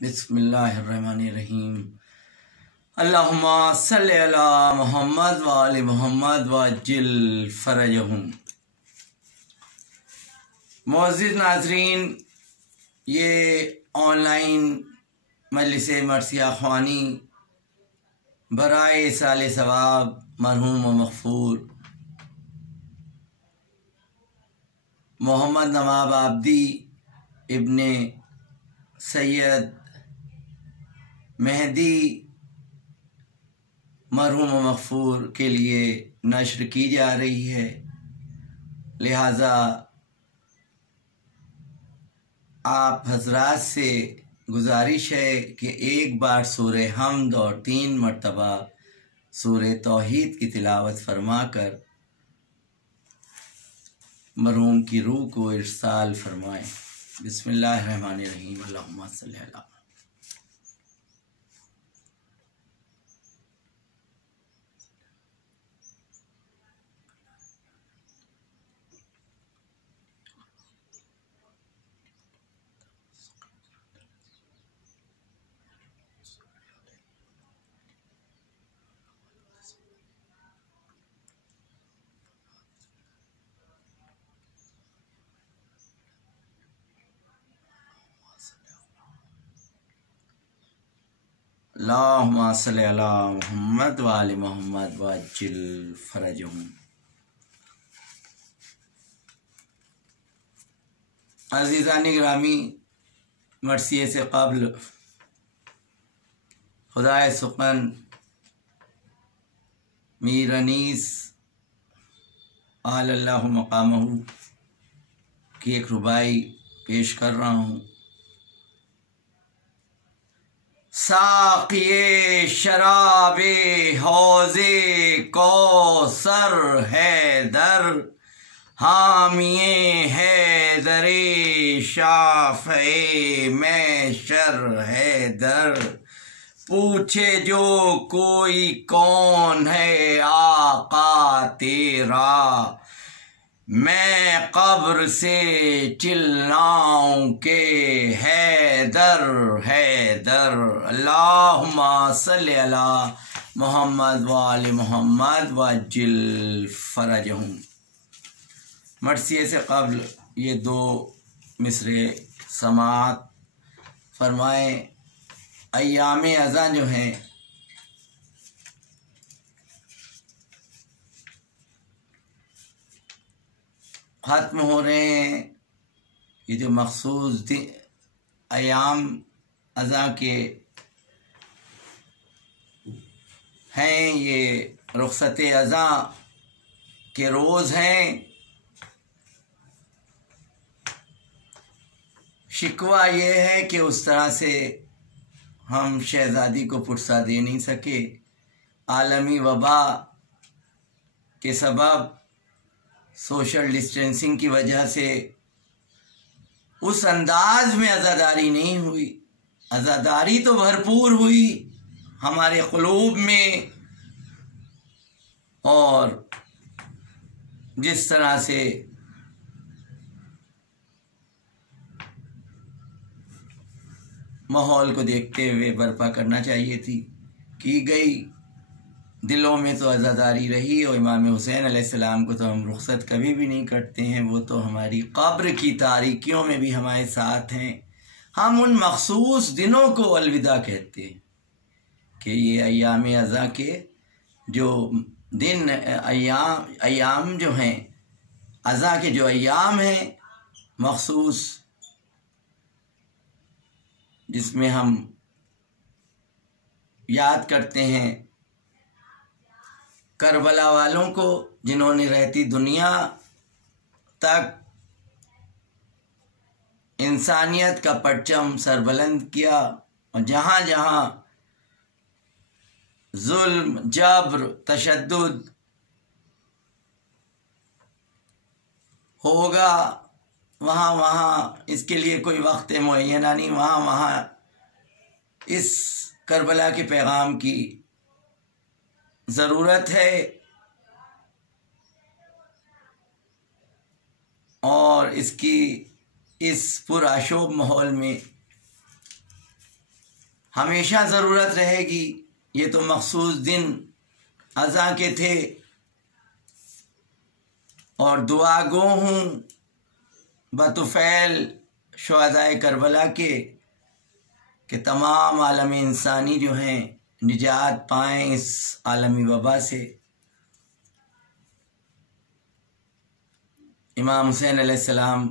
बिस्मिल्लाहिर्रहमानिर्रहीम। अल्लाहुम्मा सल्लि अला मुहम्मद व आलि मुहम्मद वअज्जिल फरजहुम। मुअज़्ज़िज़ नाज़रीन, ये ऑनलाइन मजलिस मरसिया ख़वानी बराए साले सवाब मरहूम व मग़फ़ूर मोहम्मद नवाब आब्दी इब्ने सैयद मेहदी मरहूम व मग़फ़ूर के लिए नश्र की जा रही है। लिहाजा आप हज़रात से गुजारिश है कि एक बार सूरे हम्द और 3 मरतबा सूरे तौहीद की तिलावत फरमा कर मरहूम की रूह को इरसाल फरमाएँ। बिस्मिल्लाहिर्रहमानिर्रहीम। अल्लाहुम्मा सल्लि अला। अल्लाहुम्मा सल्लि अला मुहम्मद व आलि मुहम्मद वअज्जिल फरजहुम। अज़ीज़ान गिरामी, मरसिये से क़ब्ल खुदाए सुक़न मीर अनीस आलल्लाहु मक़ामहू की एक रुबाई पेश कर रहा हूँ। साक़िए शराबे हौज़े कौसर हैदर, हामिए हैदरे शाफ़े मैशर हैदर। पूछे जो कोई कौन है आका तेरा, मैं कब्र से चिल्लाऊं के हैदर हैदर। अल्लाहुम्मा सल्लि अला मुहम्मद व आलि मुहम्मद वअज्जिल फरजहुम। मरसिये से क़ब्ल ये 2 मिसरे समाअत फरमाएँ। अय्याम अज़ा जो हैं ख़त्म हो रहे हैं। ये जो मखसूस अय्याम अज़ा के हैं, ये रुख़्सत अज़ा के रोज़ हैं। शिकवा ये है कि उस तरह से हम शहज़ादी को पुरसा दे नहीं सके। आलमी वबा के सबब सोशल डिस्टेंसिंग की वजह से उस अंदाज में अज़ादारी नहीं हुई। अज़ादारी तो भरपूर हुई हमारे क़ुलूब में, और जिस तरह से माहौल को देखते हुए बर्पा करना चाहिए थी, की गई। दिलों में तो अज़ादारी रही, और इमाम हुसैन अलैहिस्सलाम को तो हम रुख़्सत कभी भी नहीं करते हैं। वो तो हमारी क़ब्र की तारीकियों में भी हमारे साथ हैं। हम उन मखसूस दिनों को अलविदा कहते हैं कि ये अय्याम अज़ा के जो दिन, अय्याम जो हैं, अज़ा के जो अय्याम हैं मखसूस, जिसमें हम याद करते हैं करबला वालों को, जिन्होंने रहती दुनिया तक इंसानियत का परचम सरबुलंद किया, और जहाँ जहाँ जुल्म, जबर, तशद्दुद होगा, वहाँ वहाँ इसके लिए कोई वक्त मुअय्यना नहीं, वहाँ वहाँ इस करबला के पैगाम की ज़रूरत है। और इसकी इस पुरआशोब माहौल में हमेशा ज़रूरत रहेगी। ये तो मखसूस दिन अज़ा के थे और दुआ गो हूँ बतुफ़ैल शुहदाए करबला के कि तमाम आलम इंसानी जो हैं निजात पाएँ इस आलमी वबा से। इमाम हुसैन अलैहिस्सलाम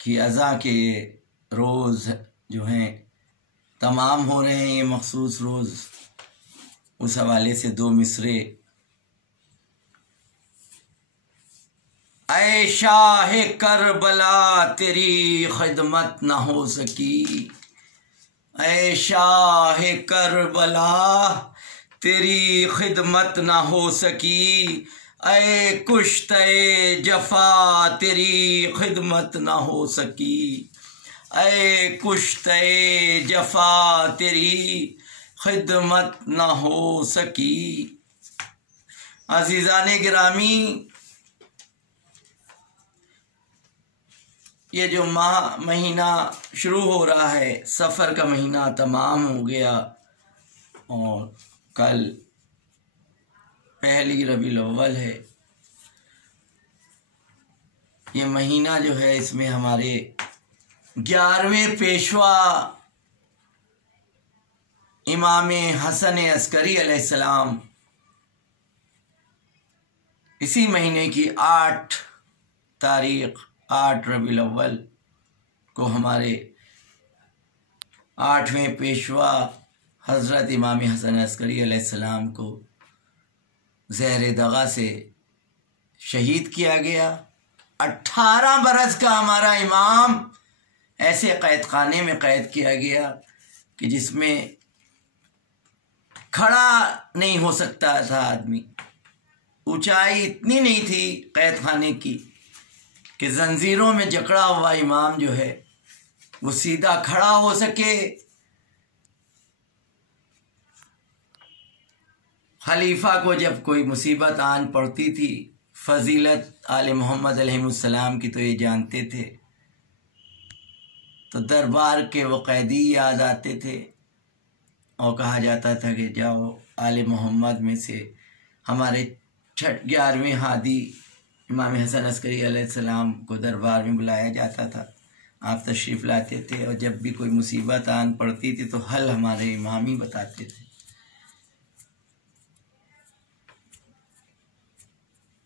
की अज़ा के रोज़ जो हैं तमाम हो रहे हैं, ये मखसूस रोज़। उस हवाले से दो मिसरे। ऐ शाह करबला तेरी खिदमत न हो सकी, ऐ शाह करबला तेरी खिदमत न हो सकी, ऐ कुश्ते जफा तेरी खिदमत न हो सकी, ऐ कुश्ते जफा तेरी खिदमत न हो सकी। अज़ीज़ाने गिरामी, ये जो महीना शुरू हो रहा है, सफ़र का महीना तमाम हो गया और कल पहली रबीउल अव्वल है। ये महीना जो है इसमें हमारे 11वें पेशवा इमाम हसन अस्करी अलैहिस्सलाम इसी महीने की 8 तारीख 8 रबीउल अव्वल को हमारे 8वें पेशवा हज़रत इमाम हसन अस्करी अलैहिस्सलाम को ज़हर दगा से शहीद किया गया। 18 बरस का हमारा इमाम ऐसे कैद खाने में कैद किया गया कि जिसमें खड़ा नहीं हो सकता था आदमी। ऊंचाई इतनी नहीं थी कैद खाने की कि जंजीरों में जकड़ा हुआ इमाम जो है वो सीधा खड़ा हो सके। खलीफा को जब कोई मुसीबत आन पड़ती थी, फजीलत आले मोहम्मद अलैहिस्सलाम की तो ये जानते थे, तो दरबार के वो कैदी याद आते थे और कहा जाता था कि जाओ आले मोहम्मद में से हमारे 11वें हादी इमाम हसन अस्करी अलैहिस्सलाम को दरबार में बुलाया जाता था। आप तशरीफ़ लाते थे और जब भी कोई मुसीबत आन पड़ती थी तो हल हमारे इमाम ही बताते थे।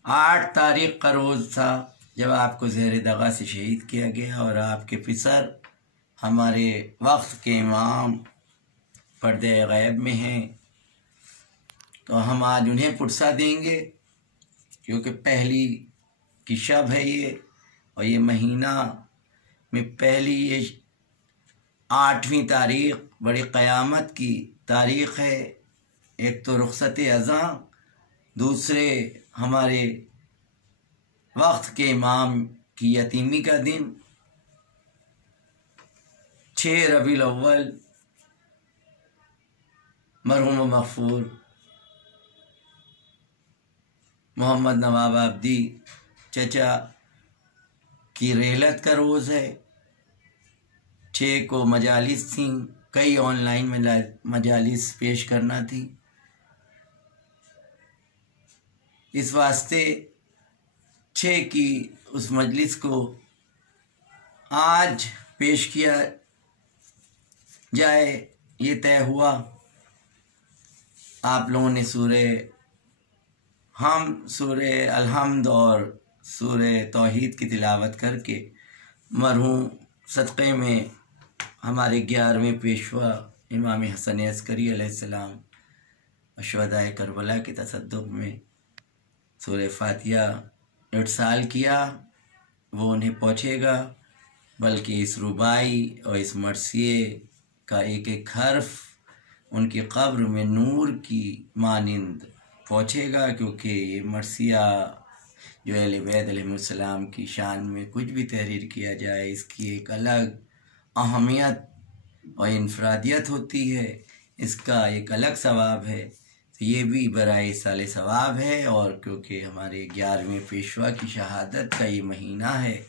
8 तारीख का रोज़ था जब आपको ज़हर दगा से शहीद किया गया और आपके पिसर हमारे वक्त के इमाम पर्दे गैब में हैं, तो हम आज उन्हें पुरसा देंगे क्योंकि पहली की शब है ये, और ये महीना में पहली ये 8वीं तारीख बड़ी क़यामत की तारीख़ है। एक तो रुख़सत अज़ा, दूसरे हमारे वक्त के इमाम की यतीमी का दिन। 6 रबीउल अव्वल मरहूम मग़फ़ूर मोहम्मद नवाब आबदी चचा की रहलत का रोज़ है। 6 को मजालिस थी, कई ऑनलाइन में मजालिस पेश करना थी, इस वास्ते 6 की उस मजलिस को आज पेश किया जाए, ये तय हुआ। आप लोगों ने सूरे अलहम्द और सूरे तौहीद की तिलावत करके मरहूम सदक़े में हमारे 11वें पेशवा इमाम हसन अस्करी अलैहिस्सलाम शुहदाए करबला के तसद्दुक़ में सूरे फातिहा इरसाल किया। वो उन्हें पहुँचेगा, बल्कि इस रुबाई और इस मरसिए का एक एक हर्फ उनकी कब्र में नूर की मानिंद पहुँचेगा, क्योंकि ये मरसिया जो अहले बैत अलैहिस्सलाम की शान में कुछ भी तहरीर किया जाए, इसकी एक अलग अहमियत और इनफरादियत होती है, इसका एक अलग सवाब है। तो ये भी बराए साले सवाब है, और क्योंकि हमारे 11वें पेशवा की शहादत का ये महीना है,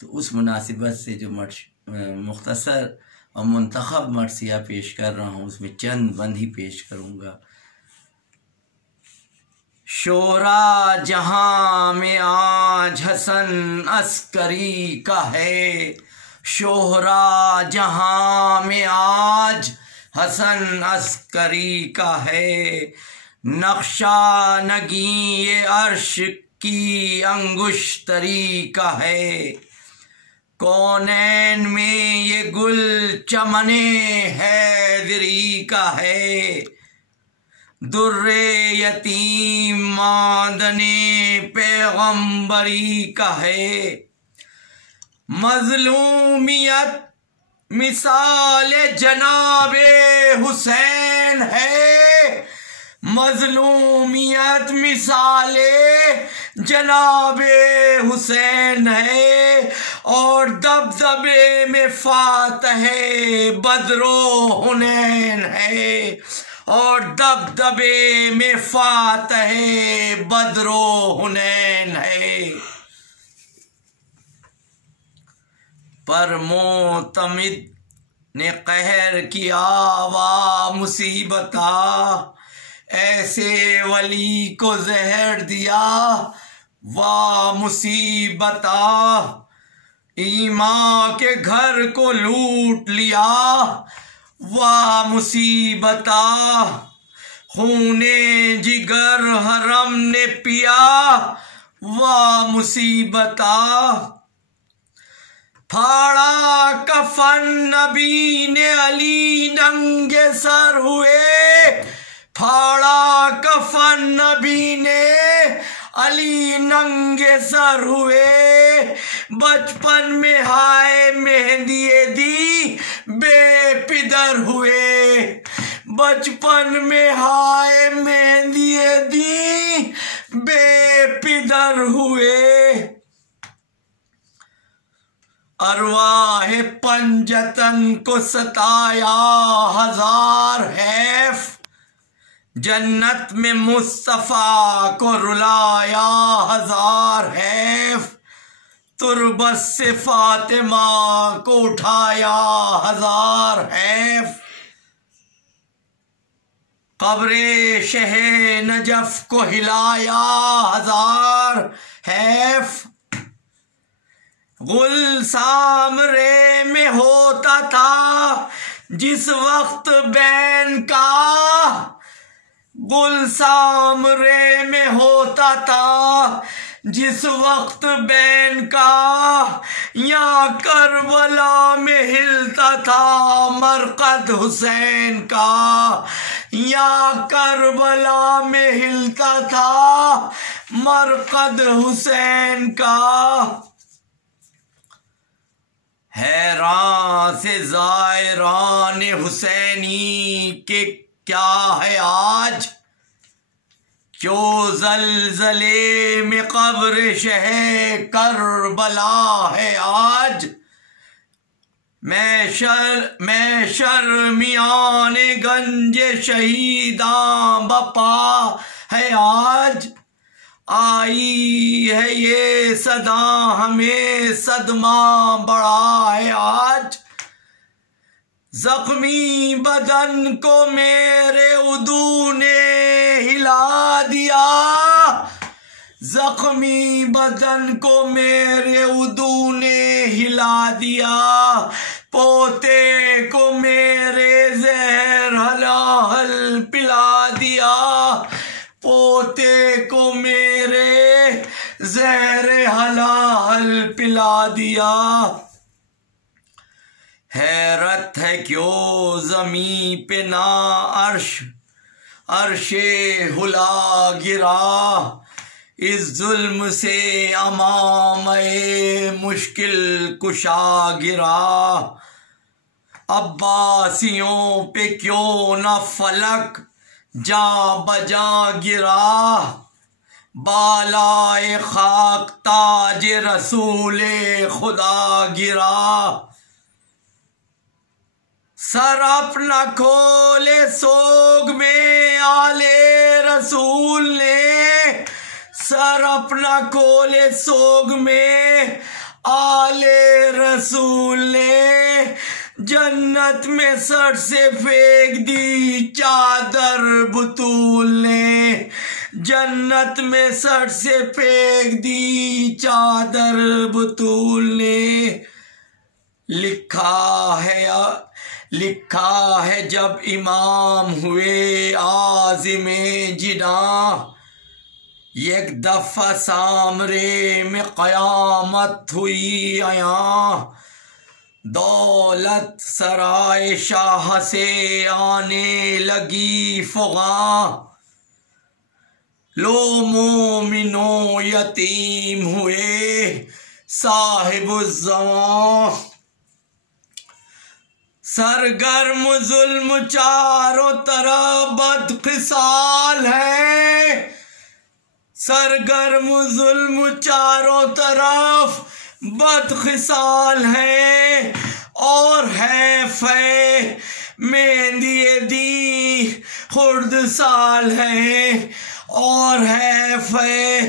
तो उस मुनासिबत से जो मुख्तसर और मुंतखब मरसिया पेश कर रहा हूँ, उसमें चंद बंद ही पेश करूँगा। शोरा जहां में आज हसन अस्करी का है, शोहरा जहां में आज हसन अस्करी का है, नक्शा नगी ये अर्श की अंगुश्तरी का है, कौनैन में ये गुल चमने हैदरी का है, दुर्रे यतीम मादने पैगंबरी का है, मजलूमियत मिसाल जनाबे हुसैन है, मजलूमियत मिसाले जनाबे हुसैन है, और दबदबे में फातहे बदरो हुनैन है, और दबदबे में फातहे बदरो हुनैन है। पर मोतमिद ने कहर किया वा मुसीबता, ऐसे वली को जहर दिया वा मुसीबता, ईमा के घर को लूट लिया वा मुसीबता, खूने जिगर हरम ने पिया वा मुसीबता, फाड़ा कफन नबी ने अली नंगे सर हुए, फाड़ा कफन नबी ने अली नंगे सर हुए, बचपन में हाय मेहंदी दी बेपिदर हुए, बचपन में हाय मेहंदी दी बेपिदर हुए, अरवाह पंजतन को सताया हजार हैफ, जन्नत में मुस्तफ़ा को रुलाया हजार हैफ, तुरबत से फातिमा को उठाया हजार हैफ, कब्रे शहे नजफ को हिलाया हजार हैफ, गुल सामरे में होता था जिस वक्त बैन का, गुल सामरे में होता था जिस वक्त बैन का, या करबला में हिलता था मरकद हुसैन का, या करबला में हिलता था मरकद हुसैन का, हैरान से ज़ायरान हुसैनी के क्या है आज, क्यों ज़लज़ले में कब्र शहे करबला है आज, मैं शर्मियाने गंजे शहीदां बपा है आज, आई है ये सदा हमें सदमा बड़ा है आज, जख्मी बदन को मेरे उदू ने हिला दिया, जख्मी बदन को मेरे उदू ने हिला दिया, पोते को मेरे जहर हलाल पिला दिया, पोते को मेरे जहर हलाल पिला दिया, हैरत है क्यों ज़मीं पे ना अर्शे हुला गिरा, इस जुल्म से अमामे मुश्किल कुशा गिरा, अब्बासियों पे क्यों न फलक जा बजा गिरा, बालाए खाक ताज रसूले खुदा गिरा, सर अपना खोले सोग में आले रसूल ने, सर अपना खोले सोग में आले रसूल ने, जन्नत में सर से फेंक दी चादर बतूल ने, जन्नत में सर से फेंक दी चादर बतूल ने। लिखा है जब इमाम हुए आज़िमे जिना, एक दफा सामरे में क़यामत हुई आया। दौलत सराय शाह से आने लगी फ़ुग़ा, लो मोमिनो यतीम हुए साहिबुज़्ज़मां। सरगर्म जुल्म चारों तरफ बदखिसाल है, सरगर्म जुल्म चारों तरफ बदखिसाल है। और है फे मेहंदी दी खुर्द साल है, और है फे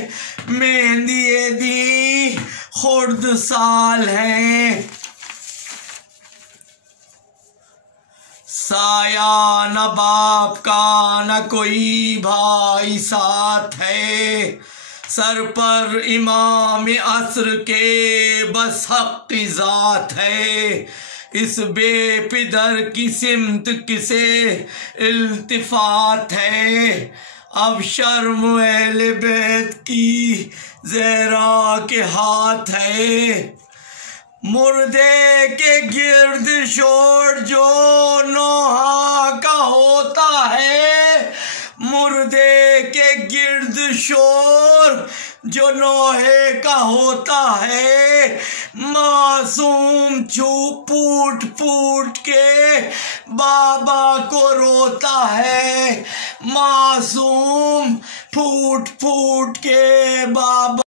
मेहंदी दी खुर्द साल है। साया न बाप का न कोई भाई साथ है, सर पर इमाम असर के बस हक की ज़ात है। इस बेपिदर की सिमत किसे इल्तिफात है, अब शर्म अहले बैत की ज़हरा के हाथ है। मुर्दे के गिर्द शोर जो नोहा का होता है, मुर्दे के गिर्द शोर जो नोहे का होता है। मासूम फूट फूट के बाबा को रोता है, मासूम फूट फूट के बाबा